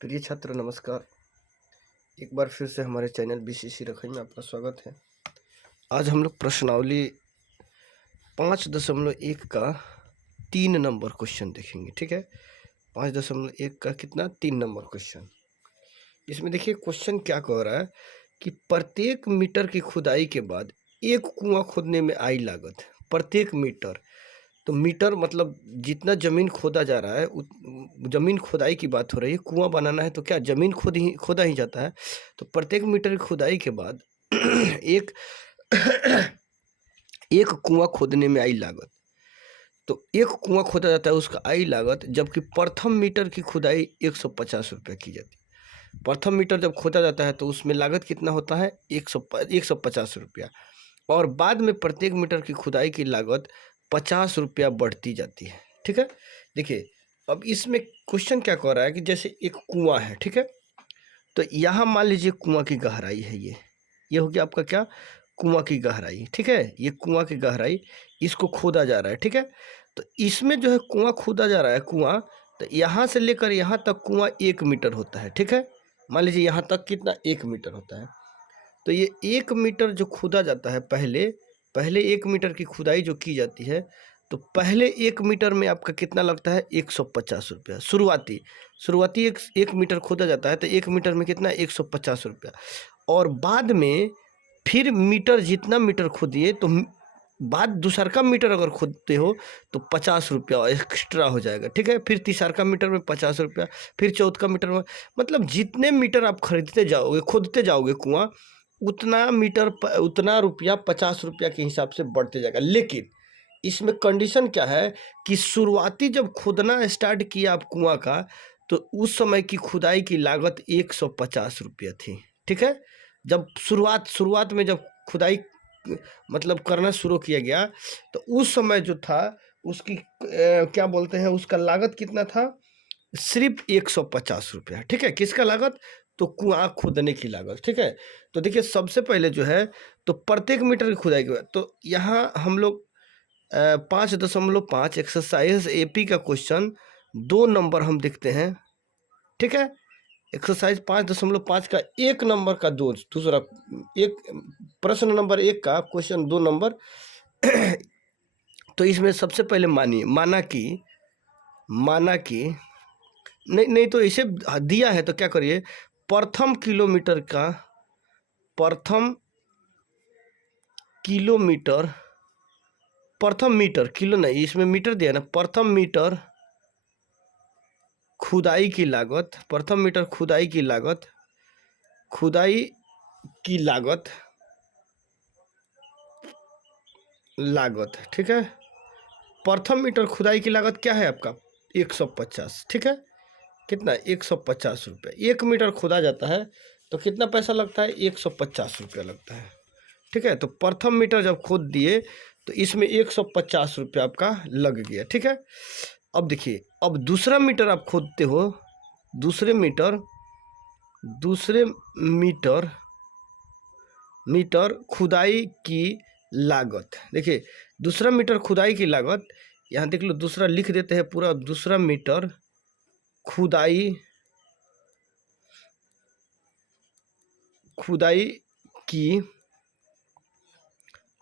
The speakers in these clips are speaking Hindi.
प्रिय छात्र नमस्कार। एक बार फिर से हमारे चैनल बीसीसी रखई में आपका स्वागत है। आज हम लोग प्रश्नावली 5.1 का 3 नंबर क्वेश्चन देखेंगे। ठीक है, 5.1 का कितना 3 नंबर क्वेश्चन। इसमें देखिए क्वेश्चन क्या कह रहा है कि प्रत्येक मीटर की खुदाई के बाद एक कुआं खोदने में आई लागत। प्रत्येक मीटर, तो मीटर मतलब जितना ज़मीन खोदा जा रहा है ज़मीन खुदाई की बात हो रही है। कुआं बनाना है तो क्या ज़मीन खोदा ही जाता है। तो प्रत्येक मीटर की खुदाई के बाद एक एक कुआं खोदने में आई लागत। तो एक कुआं खोदा जाता है, उसका आई लागत, जबकि प्रथम मीटर की खुदाई 150 रुपये की जाती है। प्रथम मीटर जब खोदा जाता है तो उसमें लागत कितना होता है 150 रुपया, और बाद में प्रत्येक मीटर की खुदाई की लागत 50 रुपया बढ़ती जाती है। ठीक है, देखिए अब इसमें क्वेश्चन क्या कह रहा है कि जैसे एक कुआं है, ठीक है, तो यहाँ मान लीजिए कुआं की गहराई है, ये हो गया आपका क्या, कुआं की गहराई। ठीक है, ये कुआं की गहराई, इसको खोदा जा रहा है। ठीक है, तो इसमें जो है कुआं खोदा जा रहा है, कुआं, तो यहाँ से लेकर यहाँ तक कुआं 1 मीटर होता है। ठीक है, मान लीजिए यहाँ तक कितना 1 मीटर होता है। तो ये 1 मीटर जो खोदा जाता है, पहले पहले 1 मीटर की खुदाई जो की जाती है, तो पहले 1 मीटर में आपका कितना लगता है 150 रुपया। शुरुआती एक मीटर खोदा जाता है तो 1 मीटर में कितना 150 रुपया, और बाद में फिर मीटर जितना मीटर खोदिए तो बाद दूसरका मीटर अगर खोदते हो तो 50 रुपया एक्स्ट्रा हो जाएगा। ठीक है, फिर तीसरका मीटर में 50 रुपया, फिर चौथा मीटर में, मतलब जितने मीटर आप खरीदते जाओगे खोदते जाओगे कुआं, उतना मीटर उतना रुपया 50 रुपया के हिसाब से बढ़ते जाएगा। लेकिन इसमें कंडीशन क्या है कि शुरुआती जब खोदना स्टार्ट किया आप कुआं का, तो उस समय की खुदाई की लागत 150 रुपया थी। ठीक है, जब शुरुआत में जब खुदाई मतलब करना शुरू किया गया, तो उस समय जो था उसकी क्या बोलते हैं, उसका लागत कितना था, सिर्फ 150 रुपया। ठीक है, किसका लागत, तो कुआं खोदने की लागत। ठीक है, तो देखिए सबसे पहले जो है, तो प्रत्येक मीटर की खुदाई के बाद, तो यहाँ हम लोग 5.5 एक्सरसाइज एपी का क्वेश्चन 2 नंबर हम देखते हैं। ठीक है, एक्सरसाइज 5.5 का 1 नंबर का दूसरा एक प्रश्न नंबर 1 का क्वेश्चन 2 नंबर। तो इसमें सबसे पहले माना कि नहीं नहीं, तो इसे दिया है तो क्या करिए, प्रथम मीटर किलो नहीं, इसमें मीटर दिया ना, प्रथम मीटर खुदाई की लागत, खुदाई की लागत। ठीक है, प्रथम मीटर खुदाई की लागत क्या है आपका 150। ठीक है, कितना 150 रुपये। 1 मीटर खोदा जाता है तो कितना पैसा लगता है 150 रुपया लगता है। ठीक है, तो प्रथम मीटर जब खोद दिए तो इसमें 150 रुपया आपका लग गया। ठीक है, अब देखिए, अब दूसरा मीटर आप खोदते हो, दूसरे मीटर खुदाई की लागत। देखिए दूसरा मीटर खुदाई की लागत, यहाँ देख लो, दूसरा लिख देते हैं पूरा, दूसरा मीटर खुदाई की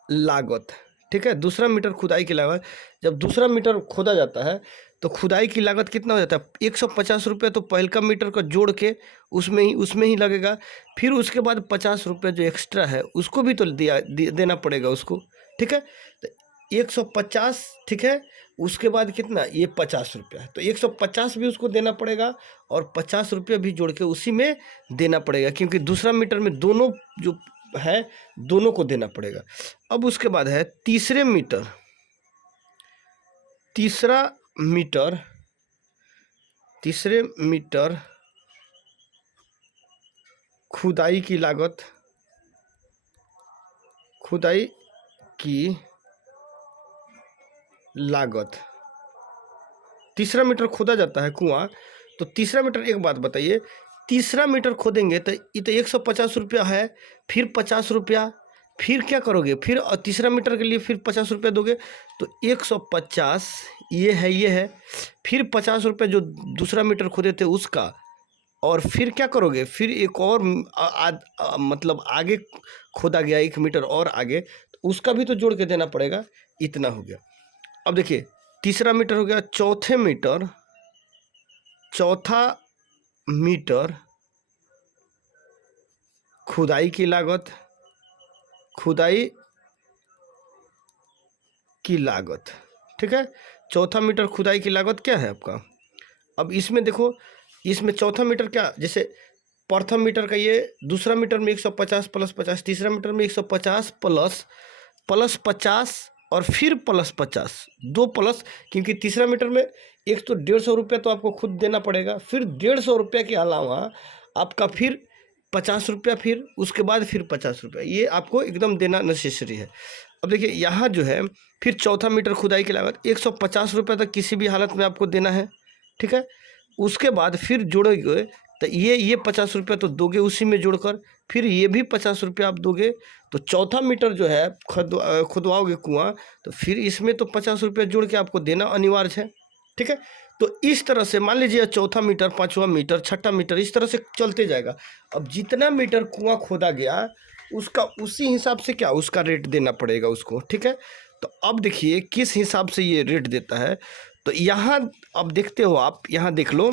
लागत। ठीक है, दूसरा मीटर खुदाई की लागत, जब दूसरा मीटर खोदा जाता है तो खुदाई की लागत कितना हो जाता है 150 रुपये। तो पहले का मीटर का जोड़ के उसमें ही लगेगा, फिर उसके बाद 50 रुपये जो एक्स्ट्रा है उसको भी तो देना पड़ेगा उसको। ठीक है, तो 150, ठीक है, उसके बाद कितना ये 50 रुपया, तो 150 भी उसको देना पड़ेगा और 50 रुपया भी जोड़ के उसी में देना पड़ेगा, क्योंकि दूसरा मीटर में दोनों जो है दोनों को देना पड़ेगा। अब उसके बाद है तीसरा मीटर खुदाई की लागत। तीसरा मीटर खोदा जाता है कुआं, तो तीसरा मीटर, एक बात बताइए, तीसरा मीटर खोदेंगे तो ये तो 150 रुपया है, फिर 50 रुपया, फिर क्या करोगे, फिर तीसरा मीटर के लिए फिर 50 रुपया दोगे, तो 150 ये है, फिर 50 रुपये जो दूसरा मीटर खोदे थे उसका, और फिर क्या करोगे, फिर एक और मतलब आगे खोदा गया 1 मीटर और आगे, तो उसका भी तो जोड़ के देना पड़ेगा। इतना हो गया। अब देखिए तीसरा मीटर हो गया, चौथा मीटर खुदाई की लागत, ठीक है। चौथा मीटर खुदाई की लागत क्या है आपका। अब इसमें देखो, इसमें चौथा मीटर क्या, जैसे प्रथम मीटर का ये दूसरा मीटर में 150 प्लस 50, तीसरा मीटर में 150 प्लस 50 और फिर प्लस 50, 2 प्लस, क्योंकि तीसरा मीटर में एक तो 150 रुपया तो आपको खुद देना पड़ेगा, फिर 150 रुपया के अलावा आपका फिर 50 रुपया, फिर उसके बाद फिर 50 रुपया, ये आपको एकदम देना नेसेसरी है। अब देखिए यहाँ जो है, फिर चौथा मीटर खुदाई की लागत 150 रुपया तक किसी भी हालत में आपको देना है, ठीक है। उसके बाद फिर जोड़ोगे तो ये 50 रुपया तो दोगे उसी में जोड़कर, फिर ये भी 50 रुपया आप दोगे, तो चौथा मीटर जो है खुदवाओगे कुआं, तो फिर इसमें तो 50 रुपया जोड़ के आपको देना अनिवार्य है, ठीक है। तो इस तरह से मान लीजिए चौथा मीटर, पाँचवा मीटर, छठा मीटर, इस तरह से चलते जाएगा। अब जितना मीटर कुआं खोदा गया उसका उसी हिसाब से क्या उसका रेट देना पड़ेगा उसको, ठीक है। तो अब देखिए किस हिसाब से ये रेट देता है। तो यहाँ अब देखते हो आप, यहाँ देख लो,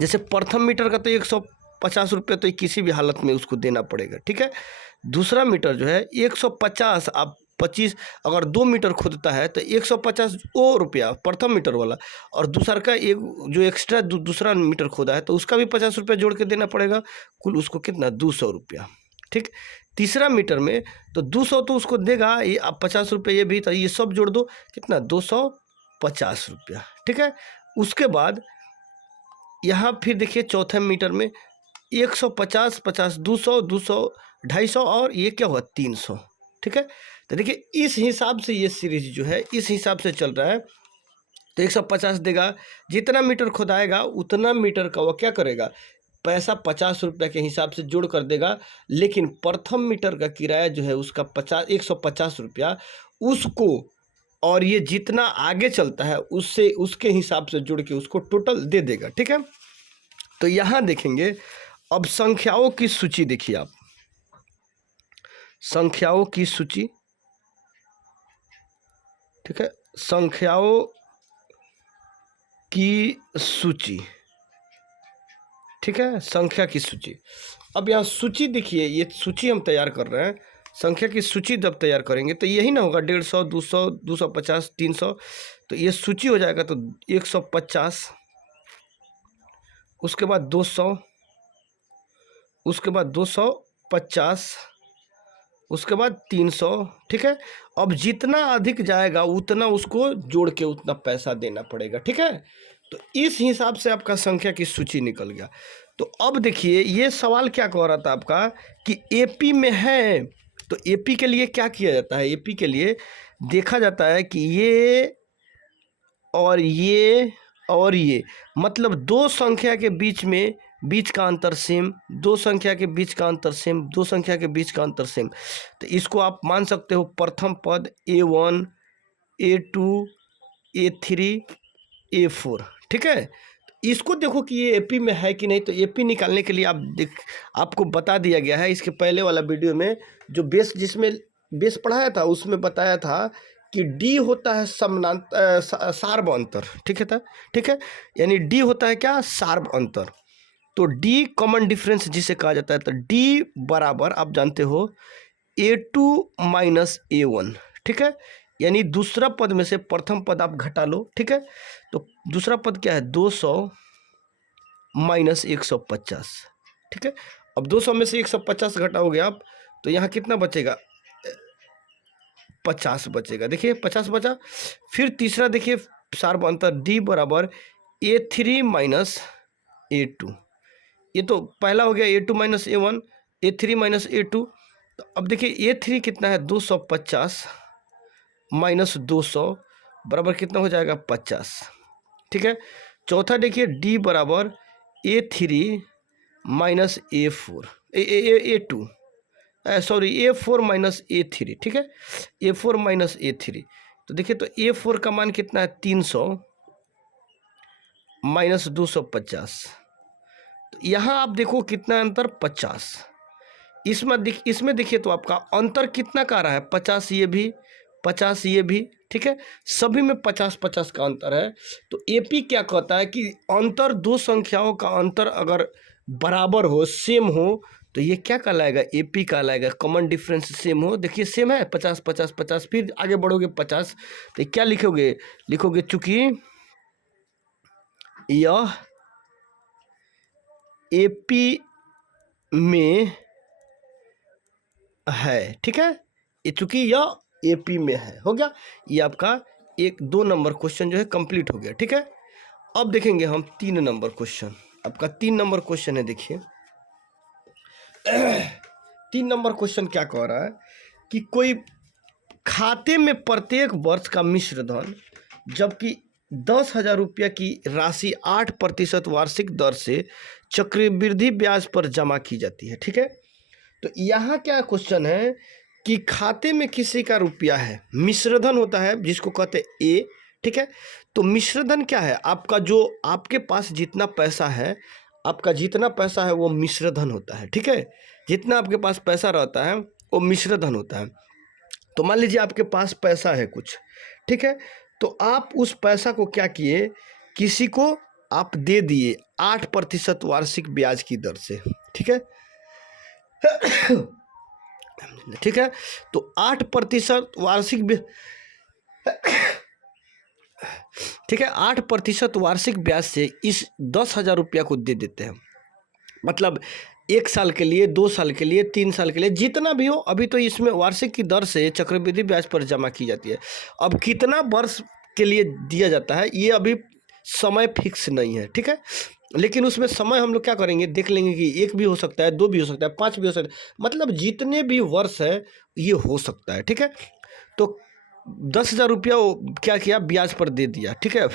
जैसे प्रथम मीटर का तो 150 रुपये तो किसी भी हालत में उसको देना पड़ेगा, ठीक है। दूसरा मीटर जो है 150, आप 25, अगर 2 मीटर खोदता है तो 150 वो रुपया प्रथम मीटर वाला, और दूसरा का एक जो एक्स्ट्रा दूसरा मीटर खोदा है तो उसका भी 50 रुपया जोड़ के देना पड़ेगा, कुल उसको कितना 200 रुपया, ठीक। तीसरा मीटर में तो 200 तो उसको देगा, ये आप 50 रुपये ये भी, तो ये सब जोड़ दो कितना 250 रुपया, ठीक है। उसके बाद यहाँ फिर देखिए चौथे मीटर में 150, 50, 200, 200, 250 और ये क्या हुआ 300, ठीक है। तो देखिए इस हिसाब से ये सीरीज जो है इस हिसाब से चल रहा है। तो 150 देगा, जितना मीटर खुदाएगा उतना मीटर का वो क्या करेगा, पैसा 50 रुपये के हिसाब से जोड़ कर देगा, लेकिन प्रथम मीटर का किराया जो है उसका 150 रुपया उसको, और ये जितना आगे चलता है उससे उसके हिसाब से जोड़ के उसको टोटल दे देगा, ठीक है। तो यहाँ देखेंगे, अब संख्याओं की सूची देखिए आप, संख्याओं की सूची, ठीक है, संख्याओं की सूची, ठीक है, संख्या की सूची। अब यहाँ सूची देखिए, ये सूची हम तैयार कर रहे हैं, संख्या की सूची जब तैयार करेंगे तो यही ना होगा 150, 200, 250, 300, तो ये सूची हो जाएगा। तो 150, उसके बाद 200, उसके बाद 250, उसके बाद 300, ठीक है। अब जितना अधिक जाएगा उतना उसको जोड़ के उतना पैसा देना पड़ेगा, ठीक है। तो इस हिसाब से आपका संख्या की सूची निकल गया। तो अब देखिए ये सवाल क्या कह रहा था आपका कि एपी में है, तो एपी के लिए क्या किया जाता है, एपी के लिए देखा जाता है कि ये और ये और ये, मतलब दो संख्या के बीच का अंतर सेम, दो संख्या के बीच का अंतर सेम, दो संख्या के बीच का अंतर सेम। तो इसको आप मान सकते हो प्रथम पद A1, A2, A3, A4, ठीक है। इसको देखो कि ये एपी में है कि नहीं। तो एपी निकालने के लिए आपको बता दिया गया है इसके पहले वाला वीडियो में, जो जिसमें बेस पढ़ाया था उसमें बताया था कि डी होता है सार्व अंतर, ठीक है, यानी डी होता है क्या, सार्व अंतर। तो डी कॉमन डिफरेंस जिसे कहा जाता है, तो डी बराबर आप जानते हो A2 माइनस A1, ठीक है, यानी दूसरा पद में से प्रथम पद आप घटा लो, ठीक है। तो दूसरा पद क्या है 200 माइनस 150, ठीक है। अब 200 में से 150 घटाओगे आप, तो यहाँ कितना बचेगा 50 बचेगा, देखिए 50 बचा। फिर तीसरा देखिए सार्व अंतर डी बराबर A3 माइनस A2, ये तो पहला हो गया A2 minus A1, A3 minus A2। तो अब देखिए A3 कितना है 250 माइनस 200 बराबर कितना हो जाएगा 50, ठीक है। चौथा देखिए डी बराबर A3 minus A4 A2, sorry A4 minus A3, ठीक है, A4 माइनस A3। तो देखिए तो A4 का मान कितना है 300 माइनस 250, तो यहाँ आप देखो कितना अंतर 50। इसमें देखिए तो आपका अंतर कितना का रहा है, 50 ये भी, 50 ये भी, ठीक है, सभी में 50-50 का अंतर है। तो एपी क्या कहता है कि अंतर दो संख्याओं का अंतर अगर बराबर हो, सेम हो, तो ये क्या कहलाएगा, एपी कहलाएगा। कॉमन डिफरेंस सेम हो, देखिए सेम है 50-50-50, फिर आगे बढ़ोगे 50, तो क्या लिखोगे, लिखोगे चूंकि यह एपी में है, ठीक है, ये चूंकि यह एपी में है, हो गया। ये आपका 1-2 नंबर क्वेश्चन जो है कंप्लीट हो गया, ठीक है। अब देखेंगे हम 3 नंबर क्वेश्चन। आपका 3 नंबर क्वेश्चन है, देखिए 3 नंबर क्वेश्चन क्या कह रहा है कि कोई खाते में प्रत्येक वर्ष का मिश्र धन जबकि 10,000 रुपया की राशि 8% वार्षिक दर से चक्रवृद्धि ब्याज पर जमा की जाती है, ठीक है। तो यहाँ क्या क्वेश्चन है कि खाते में किसी का रुपया है, मिश्रधन होता है जिसको कहते हैं ए, ठीक है। तो मिश्रधन क्या है, आपका जो आपके पास जितना पैसा है, आपका जितना पैसा है वो मिश्रधन होता है, ठीक है। जितना आपके पास पैसा रहता है वो मिश्रधन होता है। तो मान लीजिए आपके पास पैसा है कुछ, ठीक है, तो आप उस पैसा को क्या किए, किसी को आप दे दिए 8% वार्षिक ब्याज की दर से, ठीक है। ठीक है, तो 8% वार्षिक ठीक है, 8% वार्षिक ब्याज से इस 10,000 रुपया को दे देते हैं। मतलब 1 साल के लिए, 2 साल के लिए, 3 साल के लिए, जितना भी हो। अभी तो इसमें वार्षिक की दर से चक्रवृद्धि ब्याज पर जमा की जाती है। अब कितना वर्ष के लिए दिया जाता है ये अभी समय फिक्स नहीं है, ठीक है। लेकिन उसमें समय हम लोग क्या करेंगे, देख लेंगे कि 1 भी हो सकता है, 2 भी हो सकता है, 5 भी हो सकता है, मतलब जितने भी वर्ष है ये हो सकता है, ठीक है। तो 10,000 रुपया क्या किया, ब्याज पर दे दिया, ठीक है,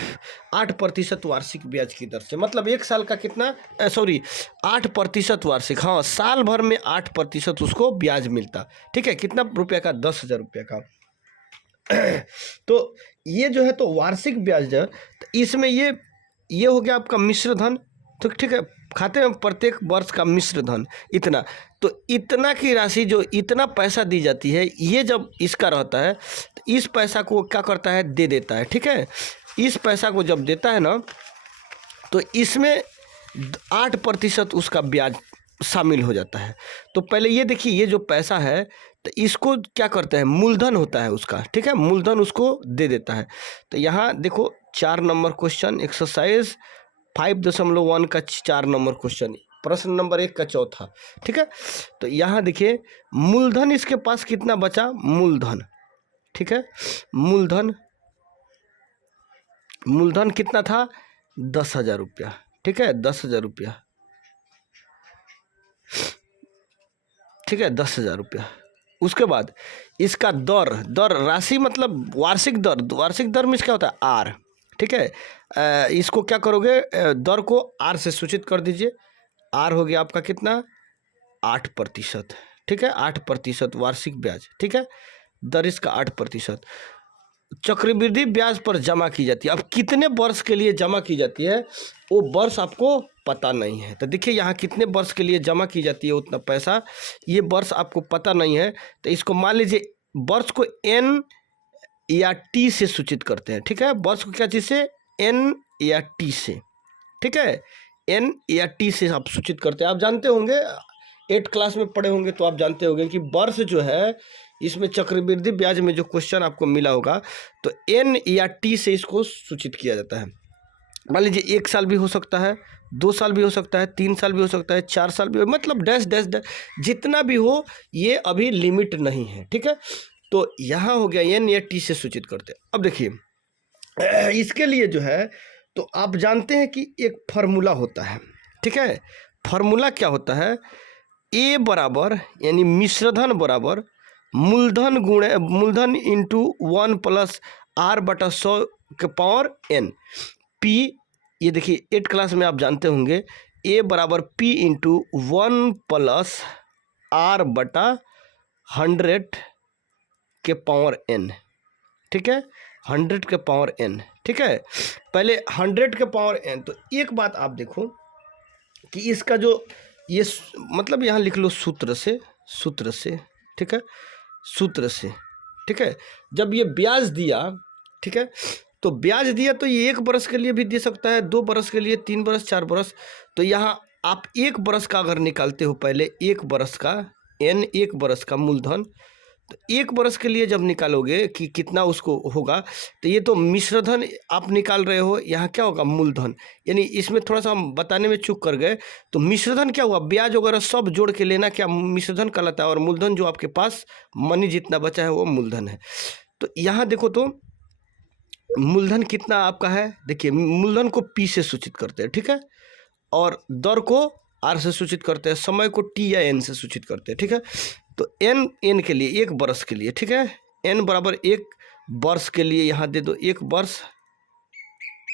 8% वार्षिक ब्याज की दर से। मतलब 1 साल का कितना, 8% वार्षिक, हाँ, साल भर में 8% उसको ब्याज मिलता, ठीक है। कितना रुपया का, 10,000 रुपया का। तो ये जो है तो वार्षिक ब्याज है, तो इसमें ये हो गया आपका मिश्र धन, तो ठीक है, खाते में प्रत्येक वर्ष का मिश्र धन इतना। तो इतना की राशि, जो इतना पैसा दी जाती है, ये जब इसका रहता है तो इस पैसा को क्या करता है, दे देता है, ठीक है। इस पैसा को जब देता है ना, तो इसमें 8% उसका ब्याज शामिल हो जाता है। तो पहले ये देखिए, ये जो पैसा है तो इसको क्या करता है, मूलधन होता है उसका, ठीक है, मूलधन उसको दे देता है। तो यहाँ देखो 4 नंबर क्वेश्चन, एक्सरसाइज 5.1 का 4 नंबर क्वेश्चन, प्रश्न नंबर 1 का चौथा, ठीक है। तो यहाँ देखिए मूलधन इसके पास कितना बचा, मूलधन, ठीक है, मूलधन कितना था, 10,000 रुपया, ठीक है, 10,000 रुपया, ठीक है, 10,000 रुपया। उसके बाद इसका दर राशि, मतलब वार्षिक दर में क्या होता है, आर, ठीक है। इसको क्या करोगे, दर को आर से सूचित कर दीजिए। आर हो गया आपका कितना, 8%, ठीक है, 8% वार्षिक ब्याज, ठीक है, दर इसका 8%। चक्रवृद्धि ब्याज पर जमा की जाती है। अब कितने वर्ष के लिए जमा की जाती है वो वर्ष आपको पता नहीं है। तो देखिए यहाँ कितने वर्ष के लिए जमा की जाती है उतना पैसा, ये वर्ष आपको पता नहीं है। तो इसको मान लीजिए वर्ष को एन या टी से सूचित करते हैं, ठीक है, वर्ष को क्या चीज़ से, एन या टी से, ठीक है, एन या टी से आप सूचित करते हैं। आप जानते होंगे, 8 क्लास में पढ़े होंगे तो आप जानते होंगे कि वर्ष जो है इसमें चक्रवृद्धि ब्याज में जो क्वेश्चन आपको मिला होगा तो एन या टी से इसको सूचित किया जाता है। मान लीजिए 1 साल भी हो सकता है, 2 साल भी हो सकता है, 3 साल भी हो सकता है, 4 साल भी हो, मतलब डैश डैश डैश जितना भी हो, ये अभी लिमिट नहीं है, ठीक है। तो यहाँ हो गया एन या टी से सूचित करते हैं। अब देखिए इसके लिए जो है तो आप जानते हैं कि एक फार्मूला होता है, ठीक है। फार्मूला क्या होता है, ए बराबर यानी मिश्रधन बराबर मूलधन इंटू 1 प्लस आर बटा 100 के पावर एन। पी, ये देखिए 8 क्लास में आप जानते होंगे, ए बराबर पी इंटू 1 प्लस आर बटा 100 के पावर एन, ठीक है, 100 के पावर एन, ठीक है। पहले 100 के पावर एन। तो एक बात आप देखो, कि इसका जो ये मतलब यहाँ लिख लो सूत्र से, ठीक है, सूत्र से, ठीक है। जब ये ब्याज दिया, ठीक है, तो ब्याज दिया तो ये 1 बरस के लिए भी दे सकता है, 2 बरस के लिए, 3 बरस, 4 बरस। तो यहाँ आप 1 बरस का अगर निकालते हो पहले, 1 बरस का n, 1 बरस का मूलधन, तो 1 बरस के लिए जब निकालोगे कि कितना उसको होगा, तो ये तो मिश्रधन आप निकाल रहे हो, यहाँ क्या होगा मूलधन। यानी इसमें थोड़ा सा हम बताने में चूक कर गए। तो मिश्रधन क्या हुआ, ब्याज वगैरह सब जोड़ के लेना क्या मिश्रधन कहलाता है, और मूलधन जो आपके पास मनी जितना बचा है वो मूलधन है। तो यहाँ देखो तो मूलधन कितना आपका है, देखिए मूलधन को P से सूचित करते हैं, ठीक है, और दर को R से सूचित करते हैं, समय को T या N से सूचित करते हैं, ठीक है। तो n के लिए 1 बरस के लिए, ठीक है, n बराबर 1 वर्ष के लिए यहाँ दे दो, 1 वर्ष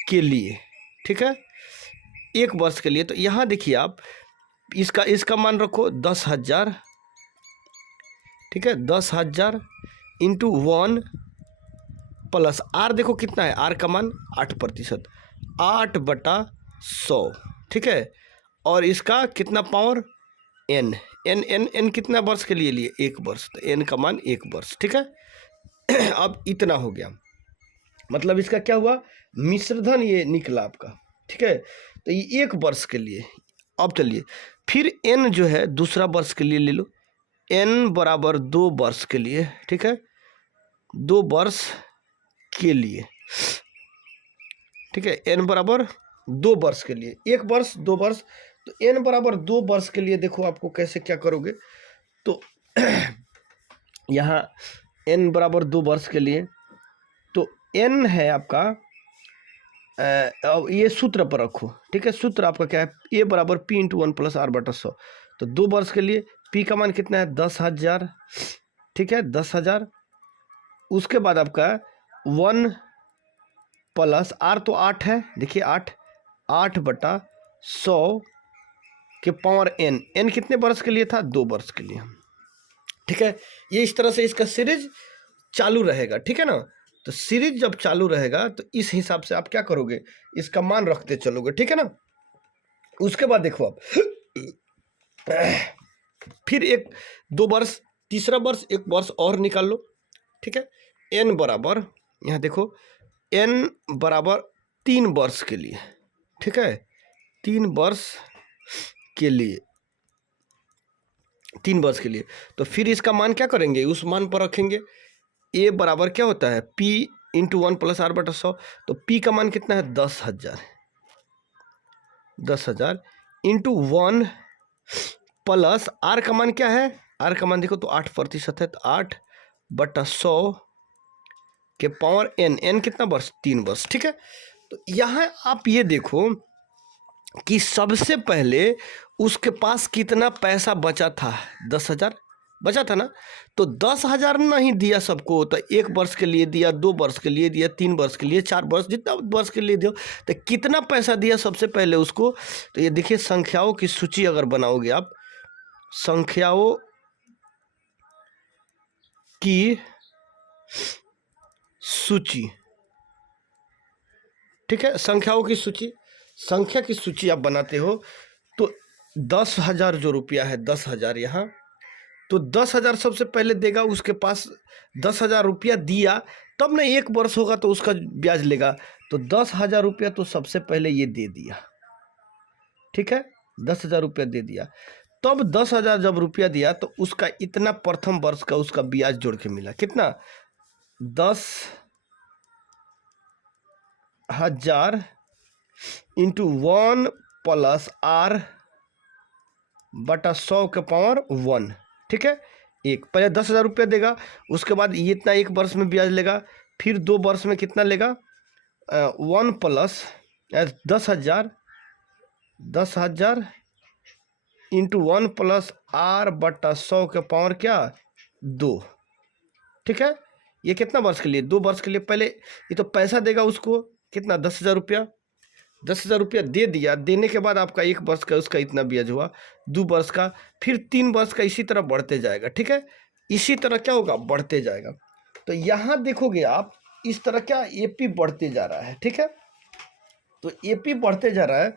के लिए, ठीक है, 1 वर्ष के लिए। तो यहाँ देखिए आप इसका मान रखो 10,000, ठीक है, 10,000 इंटू 1 प्लस R, देखो कितना है, R का मान 8%, 8/100, ठीक है, और इसका कितना पावर n, n कितना वर्ष के लिए 1 वर्ष, तो n का मान 1 वर्ष, ठीक है। अब इतना हो गया, मतलब इसका क्या हुआ, मिश्रधन ये निकला आपका, ठीक है। तो ये 1 वर्ष के लिए। अब चलिए फिर n जो है दूसरा वर्ष के लिए ले लो, n बराबर 2 वर्ष के लिए, ठीक है, 2 वर्ष के लिए, ठीक है, n बराबर 2 वर्ष के लिए, 1 वर्ष 2 वर्ष। तो n बराबर 2 वर्ष के लिए देखो आपको कैसे क्या करोगे, तो यहाँ n बराबर 2 वर्ष के लिए, तो n है आपका, अब ये सूत्र पर रखो, ठीक है, सूत्र आपका क्या है, a बराबर P इंटू 1 प्लस R/100। तो 2 वर्ष के लिए P का मान कितना है, 10,000, ठीक है, 10,000। उसके बाद आपका 1 प्लस R तो 8 है, देखिए 8/100 के पावर n कितने वर्ष के लिए था, 2 वर्ष के लिए, ठीक है। ये इस तरह से इसका सीरीज चालू रहेगा, ठीक है ना। तो सीरीज जब चालू रहेगा तो इस हिसाब से आप क्या करोगे, इसका मान रखते चलोगे, ठीक है ना। उसके बाद देखो आप फिर 1-2 वर्ष, तीसरा वर्ष 1 वर्ष और निकाल लो, ठीक है। n बराबर, यहाँ देखो n बराबर 3 वर्ष के लिए, ठीक है, 3 वर्ष के लिए, 3 वर्ष के लिए। तो फिर इसका मान क्या करेंगे, उस मान पर रखेंगे। a बराबर क्या होता है, P इंटू 1 प्लस R/100। तो P का मान कितना है, 10,000, 10,000 इंटू 1 प्लस R का मान क्या है, R का मान देखो तो 8% है, तो 8/100 के पावर n कितना वर्ष, 3 वर्ष, ठीक है। तो यहाँ आप ये देखो कि सबसे पहले उसके पास कितना पैसा बचा था, 10,000 बचा था ना। तो 10,000 नहीं दिया सबको, तो 1 वर्ष के लिए दिया, 2 वर्ष के लिए दिया, 3 वर्ष के लिए, 4 वर्ष, जितना वर्ष के लिए दिया, तो कितना पैसा दिया सबसे पहले उसको। तो ये देखिए संख्याओं की सूची अगर बनाओगे आप, संख्याओं की सूची, ठीक है, संख्याओं की सूची, संख्या की सूची आप बनाते हो, तो 10,000 जो रुपया है, 10,000 यहाँ, तो 10,000 सबसे पहले देगा, उसके पास 10,000 रुपया दिया, तब ना 1 वर्ष होगा तो उसका ब्याज लेगा। तो 10,000 रुपया तो सबसे पहले ये दे दिया, ठीक है, 10,000 रुपया दे दिया। तब 10,000 जब रुपया दिया तो उसका इतना प्रथम वर्ष का उसका ब्याज जोड़ के मिला, कितना, 10,000 इंटू 1 प्लस R/100 के पावर 1, ठीक है। एक पहले 10,000 रुपया देगा, उसके बाद ये इतना 1 वर्ष में ब्याज लेगा, फिर 2 वर्ष में कितना लेगा, 1 प्लस 10,000 इंटू 1 प्लस R/100 के पावर क्या, 2, ठीक है। ये कितना वर्ष के लिए, 2 वर्ष के लिए। पहले ये तो पैसा देगा उसको, कितना, 10,000 रुपया, 10,000 रुपया दे दिया, देने के बाद आपका 1 वर्ष का उसका इतना ब्याज हुआ, 2 वर्ष का, फिर 3 वर्ष का, इसी तरह बढ़ते जाएगा, ठीक है। इसी तरह क्या होगा, बढ़ते जाएगा। तो यहाँ देखोगे आप इस तरह क्या AP बढ़ते जा रहा है, ठीक है। तो एपी बढ़ते जा रहा है,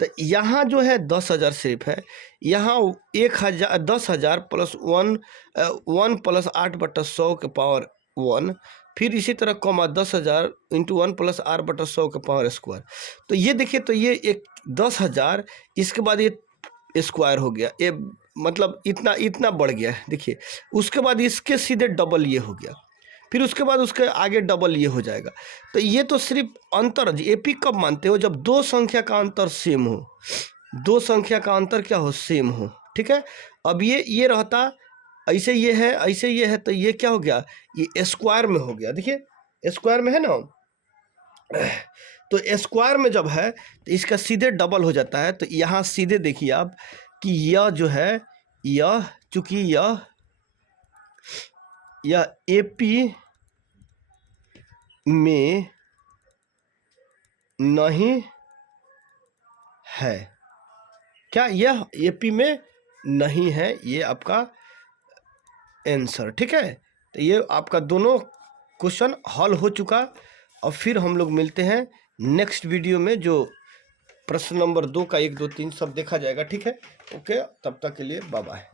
तो यहाँ जो है 10,000 सिर्फ है, यहाँ 1,000 10,000 प्लस 1 प्लस 8/100 के पावर 1, फिर इसी तरह कॉमा 10,000 इंटू 1 प्लस r/100 के पावर स्क्वायर। तो ये देखिए, तो ये एक 10,000, इसके बाद ये स्क्वायर हो गया, ये मतलब इतना इतना बढ़ गया है देखिए। उसके बाद इसके सीधे डबल ये हो गया, फिर उसके बाद उसके आगे डबल ये हो जाएगा। तो ये तो सिर्फ अंतर, एपी कब मानते हो, जब दो संख्या का अंतर सेम हो, दो संख्या का अंतर क्या हो, सेम हो, ठीक है। अब ये रहता ऐसे, ये है ऐसे, ये है, तो ये क्या हो गया, ये स्क्वायर में हो गया, देखिए स्क्वायर में है ना। तो स्क्वायर में जब है तो इसका सीधे डबल हो जाता है। तो यहाँ सीधे देखिए आप कि यह जो है, यह चूंकि यह एपी में नहीं है, क्या यह एपी में नहीं है, ये आपका आंसर, ठीक है। तो ये आपका दोनों क्वेश्चन हल हो चुका। और फिर हम लोग मिलते हैं नेक्स्ट वीडियो में, जो प्रश्न नंबर 2 का 1 2 3 सब देखा जाएगा, ठीक है। ओके, तब तक के लिए बाय बाय।